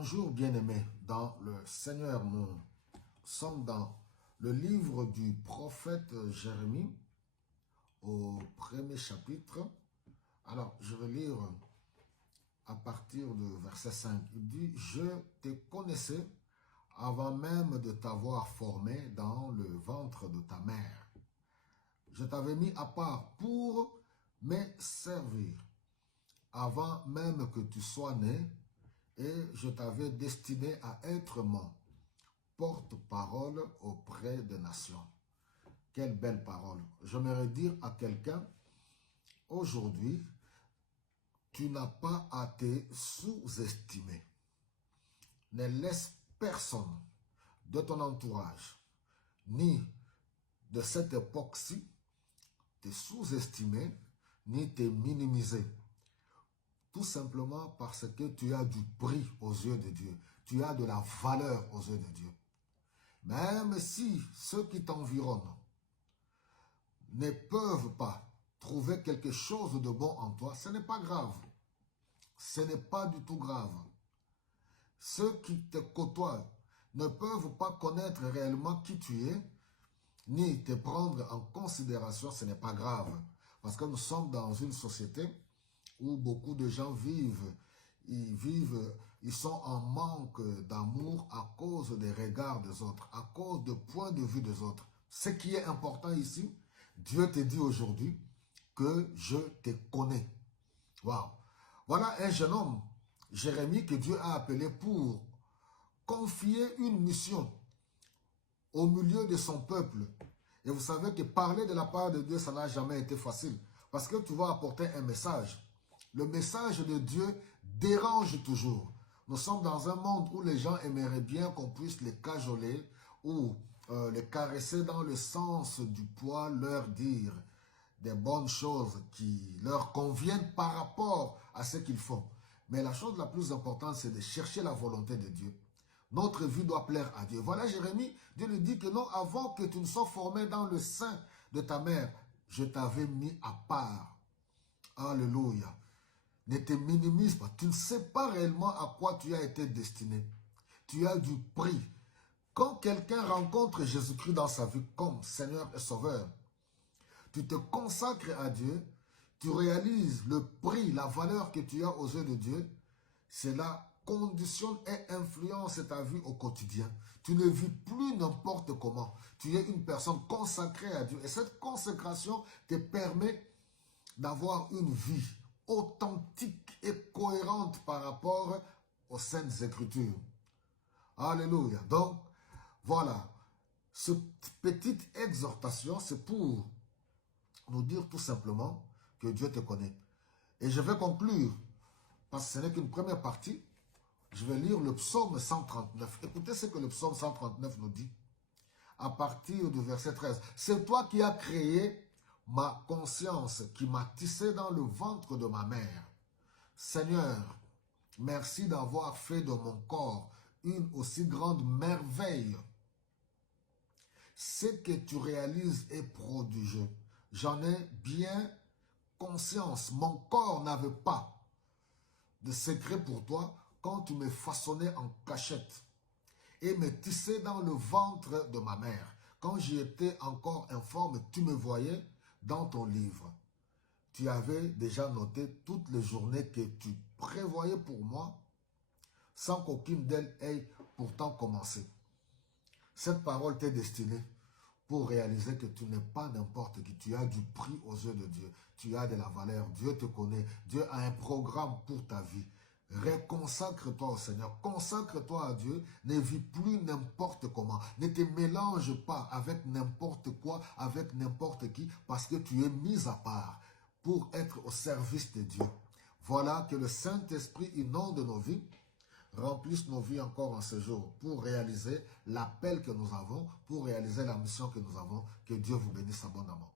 Bonjour bien-aimés, dans le Seigneur, nous sommes dans le livre du prophète Jérémie au premier chapitre. Alors, je vais lire à partir du verset 5. Il dit, « Je te connaissais avant même de t'avoir formé dans le ventre de ta mère. Je t'avais mis à part pour me servir avant même que tu sois né. Et je t'avais destiné à être mon porte-parole auprès des nations. » Quelle belle parole. J'aimerais dire à quelqu'un, aujourd'hui, tu n'as pas à te sous-estimer. Ne laisse personne de ton entourage, ni de cette époque-ci, te sous-estimer, ni te minimiser. Tout simplement parce que tu as du prix aux yeux de Dieu. Tu as de la valeur aux yeux de Dieu. Même si ceux qui t'environnent ne peuvent pas trouver quelque chose de bon en toi, ce n'est pas grave. Ce n'est pas du tout grave. Ceux qui te côtoient ne peuvent pas connaître réellement qui tu es, ni te prendre en considération, ce n'est pas grave. Parce que nous sommes dans une société où beaucoup de gens vivent, ils sont en manque d'amour à cause des regards des autres, à cause du point de vue des autres. Ce qui est important ici, Dieu te dit aujourd'hui que je te connais. Wow. Voilà un jeune homme, Jérémie, que Dieu a appelé pour confier une mission au milieu de son peuple. Et vous savez que parler de la part de Dieu, ça n'a jamais été facile. Parce que tu vas apporter un message. Le message de Dieu dérange toujours. Nous sommes dans un monde où les gens aimeraient bien qu'on puisse les cajoler ou les caresser dans le sens du poil, leur dire des bonnes choses qui leur conviennent par rapport à ce qu'ils font. Mais la chose la plus importante, c'est de chercher la volonté de Dieu. Notre vie doit plaire à Dieu. Voilà Jérémie, Dieu lui dit que non, avant que tu ne sois formé dans le sein de ta mère, je t'avais mis à part. Alléluia. Ne te minimise pas. Tu ne sais pas réellement à quoi tu as été destiné. Tu as du prix. Quand quelqu'un rencontre Jésus-Christ dans sa vie comme Seigneur et Sauveur, tu te consacres à Dieu, tu réalises le prix, la valeur que tu as aux yeux de Dieu, cela conditionne et influence ta vie au quotidien. Tu ne vis plus n'importe comment. Tu es une personne consacrée à Dieu. Et cette consécration te permet d'avoir une vie authentique et cohérente par rapport aux Saintes Écritures. Alléluia. Donc, voilà. Cette petite exhortation, c'est pour nous dire tout simplement que Dieu te connaît. Et je vais conclure, parce que ce n'est qu'une première partie. Je vais lire le psaume 139. Écoutez ce que le psaume 139 nous dit. À partir du verset 13. C'est toi qui as créé ma conscience, qui m'a tissé dans le ventre de ma mère. Seigneur, merci d'avoir fait de mon corps une aussi grande merveille. Ce que tu réalises est prodigieux. J'en ai bien conscience. Mon corps n'avait pas de secret pour toi quand tu me façonnais en cachette et me tissais dans le ventre de ma mère. Quand j'y étais encore informe, tu me voyais dans ton livre. Tu avais déjà noté toutes les journées que tu prévoyais pour moi sans qu'aucune d'elles ait pourtant commencé. Cette parole t'est destinée pour réaliser que tu n'es pas n'importe qui. Tu as du prix aux yeux de Dieu. Tu as de la valeur. Dieu te connaît. Dieu a un programme pour ta vie. Reconsacre-toi au Seigneur. Consacre-toi à Dieu. Ne vis plus n'importe comment. Ne te mélange pas avec n'importe quoi, avec n'importe qui, parce que tu es mis à part pour être au service de Dieu. Voilà, que le Saint-Esprit inonde nos vies, remplisse nos vies encore en ce jour pour réaliser l'appel que nous avons, pour réaliser la mission que nous avons. Que Dieu vous bénisse abondamment.